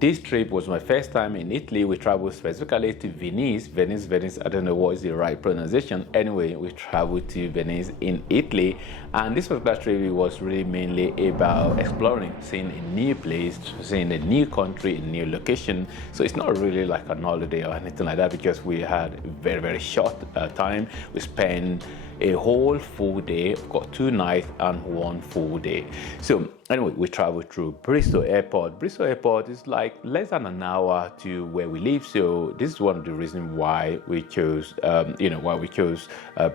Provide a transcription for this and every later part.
This trip was my first time in Italy. We traveled specifically to Venice. I don't know what is the right pronunciation. Anyway, we traveled to Venice in Italy, and this particular trip was really mainly about exploring, seeing a new place, seeing a new country, a new location. So it's not really like an holiday or anything like that, because we had a very short time. We spent a whole full day. We've got 2 nights and 1 full day. So anyway, we traveled through Bristol Airport. Bristol Airport is like less than an hour to where we live. So this is one of the reasons why we chose,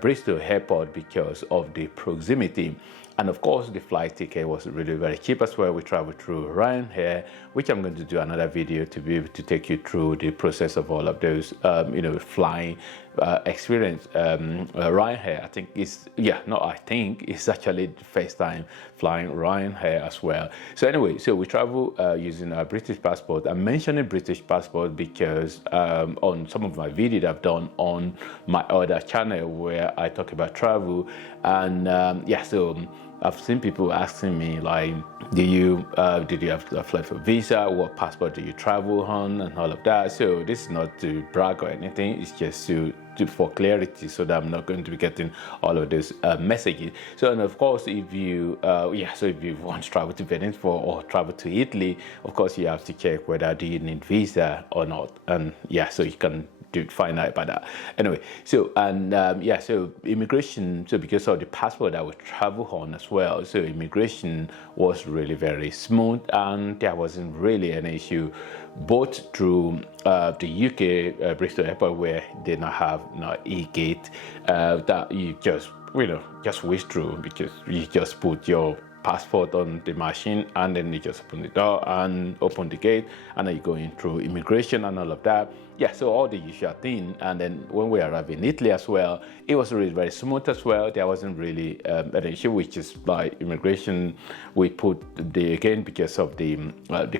Bristol Airport, because of the proximity. And of course, the flight ticket was really very cheap as well. We traveled through Ryanair, which I'm going to do another video to be able to take you through the process of all of those, flying experience. Ryanair, it's actually the first time flying Ryanair as well. So anyway, so we travel using a British passport. I'm mentioning British passport because on some of my videos I've done on my other channel where I talk about travel, and so I've seen people asking me like, did you have to apply for visa? What passport do you travel on, and all of that? So this is not to brag or anything. It's just for clarity, so that I'm not going to be getting all of those messages. So, and of course, if you if you want to travel to Venice or travel to Italy, of course you have to check whether do you need visa or not, and so you can find out about that. Anyway, so so immigration. So because of the passport that we travel on as well, so immigration was really very smooth, and there wasn't really an issue, both through the UK Bristol Airport, where they now have e-gate that you just whisk through, because you just put your passport on the machine, and then you just open the door and open the gate, and then you go in through immigration and all of that. So all the usual thing. And then when we arrived in Italy as well, it was really very smooth as well. There wasn't really an issue, which is like immigration. We put again because of the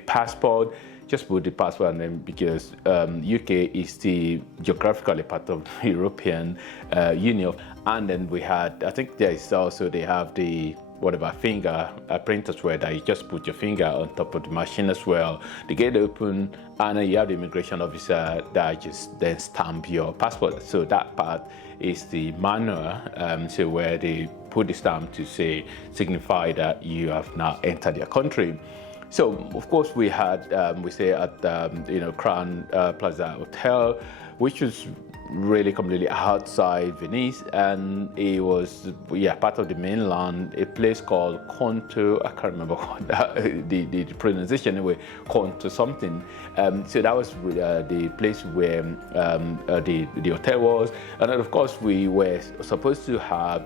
passport. Just put the passport, and then because UK is the geographically part of the European Union, and then we had, I think there is also, they have the finger print as well, that you just put your finger on top of the machine as well. The gate open, and then you have the immigration officer that just then stamp your passport. So that part is the manual, so where they put the stamp to signify that you have now entered their country. So of course we had we stay at Crown Plaza Hotel, which was really completely outside Venice, and it was part of the mainland, a place called Conto. I can't remember what the pronunciation, anyway, Conto something. So that was the place where the hotel was, and then of course we were supposed to have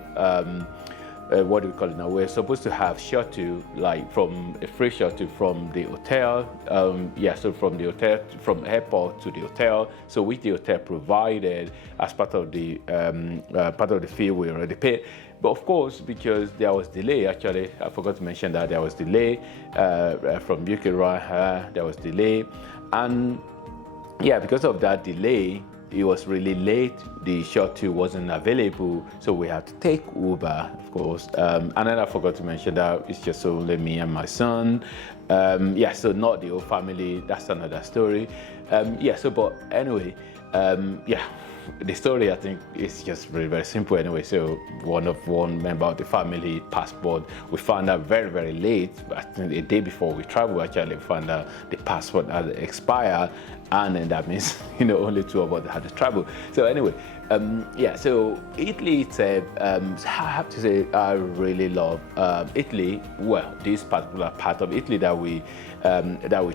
what do we call it now? We're supposed to have shuttle, like from a free shuttle from the hotel. So from the hotel, from airport to the hotel. So which the hotel provided as part of the fee we already paid. But of course, because there was delay, actually, I forgot to mention that there was delay from UK Ryanair. There was delay, and because of that delay, it was really late. The shuttle wasn't available, so we had to take Uber, of course. And then I forgot to mention that it's just only me and my son. So not the whole family. That's another story. But anyway, the story, I think, is just very, very simple anyway. So one member of the family passport, we found out very late. I think the day before we traveled, actually, we found out the passport had expired, and then that means only 2 of us had to travel. So anyway, so Italy itself, I have to say I really love Italy. Well, this particular part of Italy that we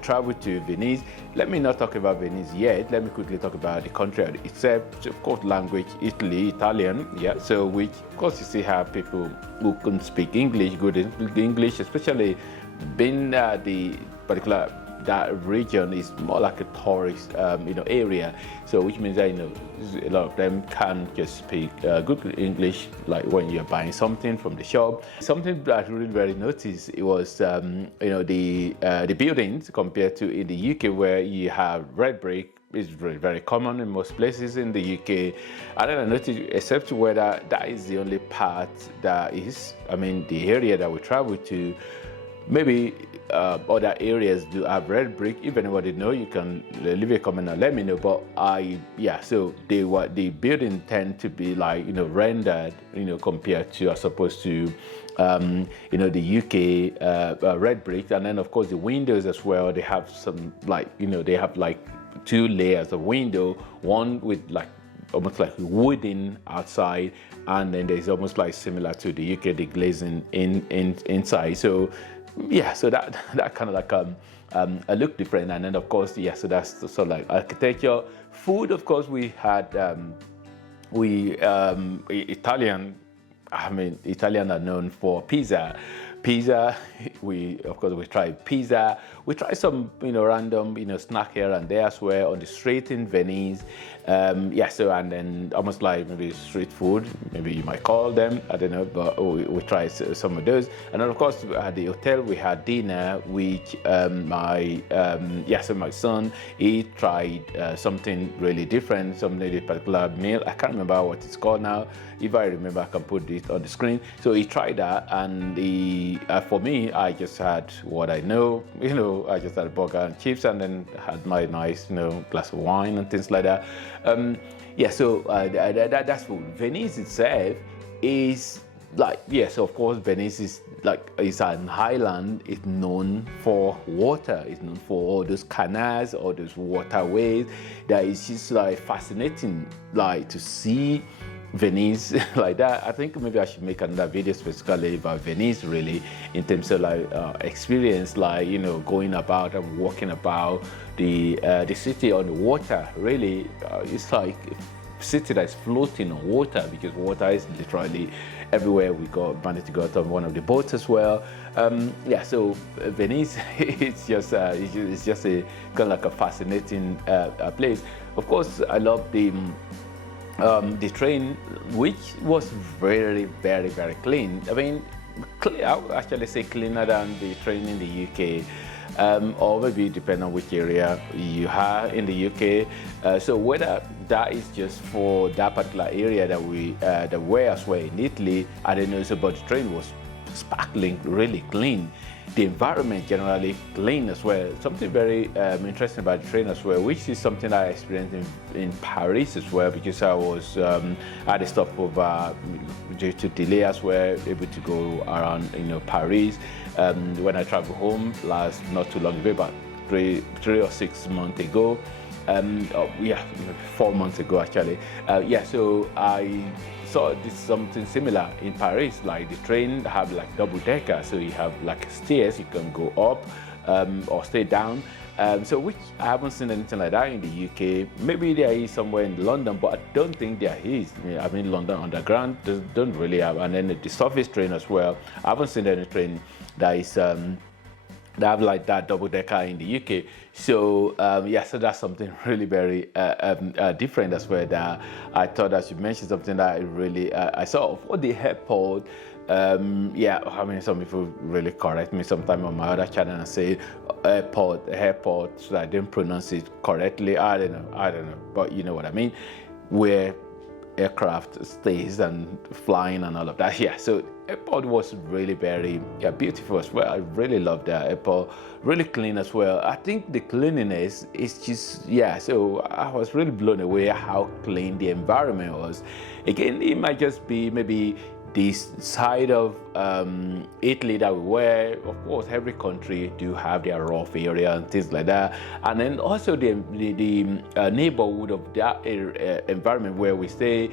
traveled to, Venice. Let me not talk about Venice yet. Let me quickly talk about the country itself. So of course, language, Italian. So which of course you see have people who can speak English, good English, especially being the particular that region is more like a tourist area, so which means that a lot of them can just speak good English, like when you're buying something from the shop. Something that I really very noticed, it was the buildings compared to in the UK, where you have red brick. Is very, very common in most places in the UK. And then I noticed, except whether that is the only part that is, the area that we travel to, maybe other areas do have red brick. If anybody know, you can leave a comment and let me know. But so the building tend to be like, rendered, compared to as opposed to the UK red brick. And then of course the windows as well, they have some they have like 2 layers of window, one with like almost like wooden outside, and then there's almost like similar to the UK, the glazing inside. So yeah, so that kind of like a look different. And then of course, so that's sort of like architecture. Food, of course, we had Italian. Italian are known for pizza. We tried pizza. We tried some random snack here and there as well on the street in Venice. And then almost like maybe street food, maybe you might call them, I don't know, but we tried some of those. And then of course at the hotel we had dinner, which my son, he tried something really different, some really particular meal. I can't remember what it's called now. If I remember, I can put it on the screen. So he tried that, and for me, I just had what I know. I just had a burger and chips, and then had my nice, glass of wine and things like that. That's food. Venice itself is like, yes, of course, Venice is like, it's an island. It's known for water. It's known for all those canals, all those waterways. That is just like fascinating, like to see Venice like that. I think maybe I should make another video specifically about Venice, really, in terms of like experience, like going about and walking about the city on the water. Really, it's like a city that's floating on water, because water is literally everywhere. We managed to go out on one of the boats as well. So Venice, it's just a kind of like a fascinating place. Of course, I love the train, which was very, very, very clean. I mean, I would actually say cleaner than the train in the UK, or maybe depending on which area you are in the UK. So whether that is just for that particular area that we were as well in Italy, I don't know. So, but the train was sparkling, really clean. The environment generally clean as well. Something very interesting about the train as well, which is something I experienced in Paris as well, because I was at a stopover due to delay as well, able to go around Paris. When I traveled home not too long ago, about 3 or 6 months ago. 4 months ago actually. So I saw something similar in Paris. Like the train have like double decker, so you have like stairs, you can go up or stay down. So which I haven't seen anything like that in the UK. Maybe there is somewhere in London, but I don't think there is. I mean, London Underground don't really have, and then the surface train as well. I haven't seen any train that is they have like that double decker in the UK. So so that's something really very different as well, that I thought I should mention something that I really I saw for the airport. I mean, some people really correct me sometime on my other channel and say airport, so I didn't pronounce it correctly. I don't know, but you know what I mean, where aircraft stays and flying and all of that. So airport was really very beautiful as well. I really loved the airport, really clean as well. I think the cleanliness is just so I was really blown away how clean the environment was. Again, it might just be maybe this side of Italy that we were. Of course, every country do have their rough area and things like that, and then also the neighborhood of that environment where we stay.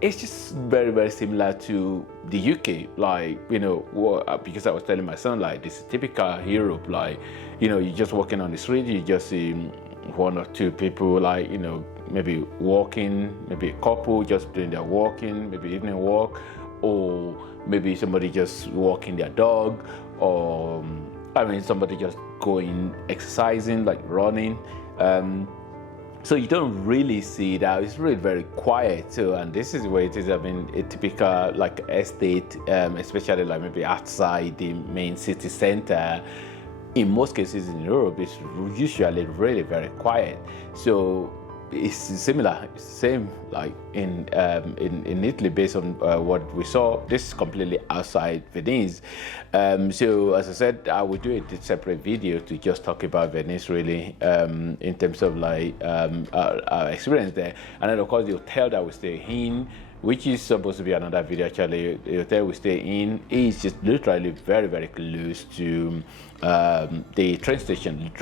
It's just very, very similar to the UK, like because I was telling my son, like, this is typical Europe, like you're just walking on the street, you just see 1 or 2 people, like maybe walking, maybe a couple just doing their walking, maybe evening walk, or maybe somebody just walking their dog, or somebody just going exercising, like running. So you don't really see that. It's really very quiet too, and this is where it is. I mean, a typical like estate, especially like maybe outside the main city center. In most cases in Europe, it's usually really very quiet. So it's similar, it's the same like in Italy based on what we saw. This is completely outside Venice. So as I said, I will do a separate video to just talk about Venice really in terms of like our experience there. And then of course the hotel that we stay in, which is supposed to be another video actually. The hotel we stay in is just literally very, very close to the train station.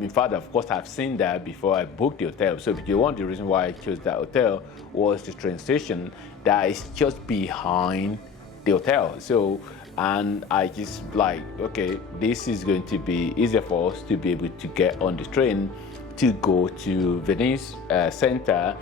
In fact, of course, I've seen that before I booked the hotel. So one of the reasons why I chose that hotel was the train station that is just behind the hotel. So, and I just like, okay, this is going to be easier for us to be able to get on the train to go to Venice center.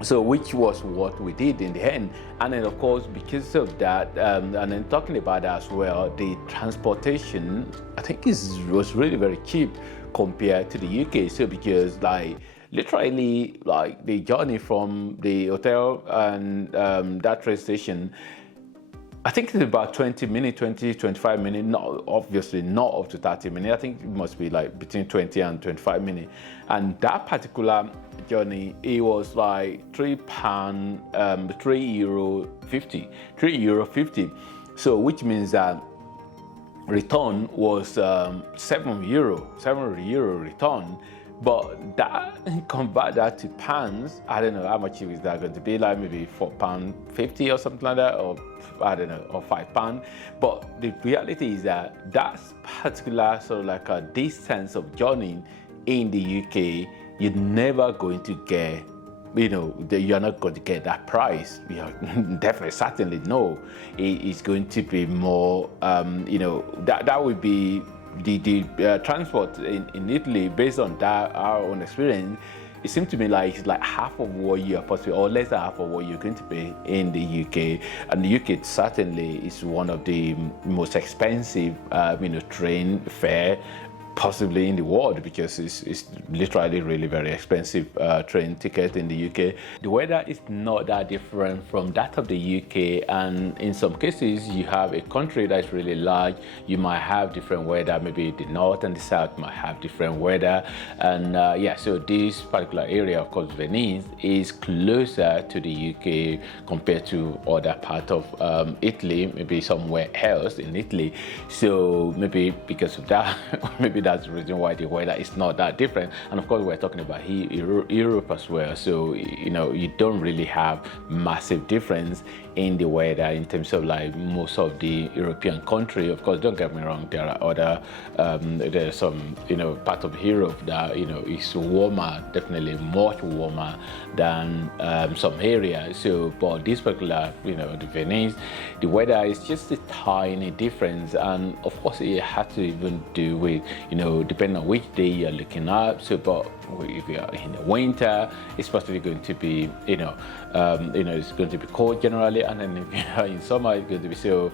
So which was what we did in the end. And then of course because of that, and then talking about that as well, the transportation I think was really very cheap compared to the UK. So because like literally like the journey from the hotel and that train station, I think it's about 20 minutes, 25 minutes, not obviously not up to 30 minutes. I think it must be like between 20 and 25 minutes. And that particular journey, it was like £3, €3.50. So which means that return was €7 return. But that, convert that to pounds, I don't know how much is that going to be, like maybe £4.50 or something like that, or I don't know, or £5. But the reality is that that's particular sort of like a distance of journey in the UK, you're never going to get, you're not going to get that price. Definitely, certainly no. It's going to be more, that would be the transport in Italy, based on that our own experience. It seems to me like it's like half of what you are possibly, or less than half of what you're going to pay in the UK. And the UK certainly is one of the most expensive, train fare possibly in the world, because it's literally really very expensive train ticket in the UK. The weather is not that different from that of the UK, and in some cases you have a country that's really large, you might have different weather. Maybe the north and the south might have different weather, and so this particular area, of course Venice, is closer to the UK compared to other part of Italy, maybe somewhere else in Italy. So maybe because of that, maybe that's the reason why the weather is not that different. And of course we're talking about Europe as well, so you don't really have massive difference in the weather in terms of like most of the European country. Of course, don't get me wrong, there are other there's some part of Europe that is warmer, definitely much warmer than some areas. So but this particular the Venice, the weather is just a tiny difference, and of course it has to even do with depending on which day you're looking at. So but if you are in the winter, it's possibly going to be it's going to be cold generally, and then if you are in summer, it's going to be so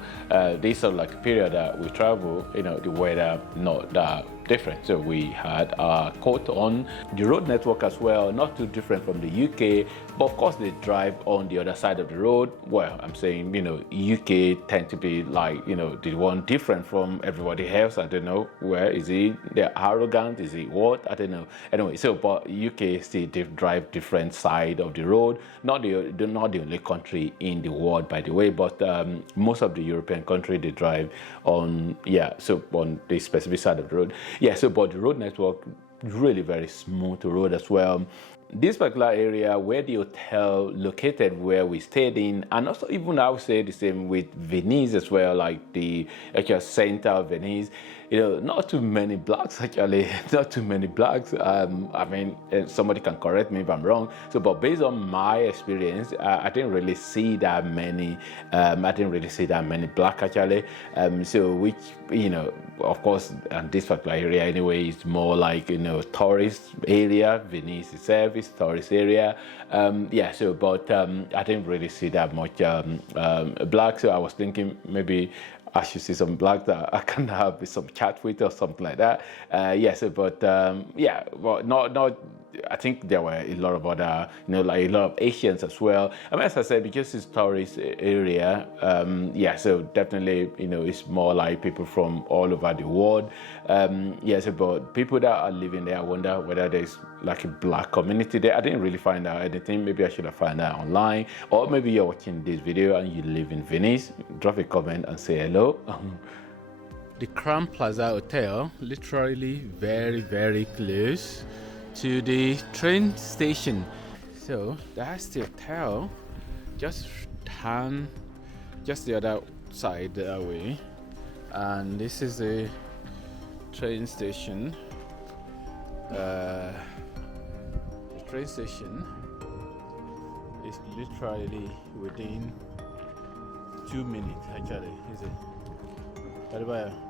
this sort of like a period that we travel, the weather not that different. So we had our coat on. The road network as well, not too different from the UK, but of course they drive on the other side of the road. Well, I'm saying UK tend to be like the one different from everybody else. I don't know, where is it? They're arrogant, is it what? I don't know. Anyway, so but UK still drive different side of the road. Not the only country in the world, by the way, but most of the European country, they drive on on the specific side of the road. So but the road network, really very smooth road as well. This particular area where the hotel located, where we stayed in, and also even I would say the same with Venice as well, like the actual center of Venice, not too many blocks actually, not too many blocks. I mean, somebody can correct me if I'm wrong. So, but based on my experience, I didn't really see that many. Blocks actually. So which of course, and this particular area anyway is more like tourist area. Venice itself is tourist area. So but I didn't really see that much black. So I was thinking maybe I should see some black that I can have some chat with or something like that. Yes, but yeah, well, not. I think there were a lot of other, like a lot of Asians as well. I mean, as I said, because it's tourist area, yeah, so definitely, it's more like people from all over the world. Yes, but people that are living there, I wonder whether there's like a black community there. I didn't really find out anything. Maybe I should have found out online, or maybe you're watching this video and you live in Venice. Drop a comment and say hello. The Crown Plaza Hotel, literally very, very close to the train station. So that's the hotel, just the other side that way, and this is the train station. The train station is literally within 2 minutes, actually, is it?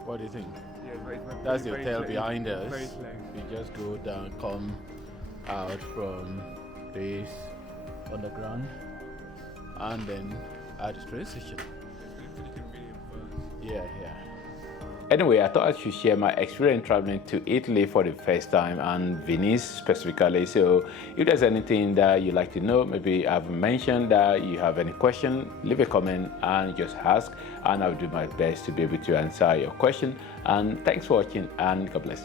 What do you think? Yeah, that's the hotel behind us. Very slow. We just go down, come out from this underground, and then at the train station. It's pretty convenient for us. Yeah. Anyway, I thought I should share my experience traveling to Italy for the first time, and Venice specifically. So if there's anything that you'd like to know, maybe I've mentioned that you have any question, leave a comment and just ask, and I'll do my best to be able to answer your question. And thanks for watching, and God bless.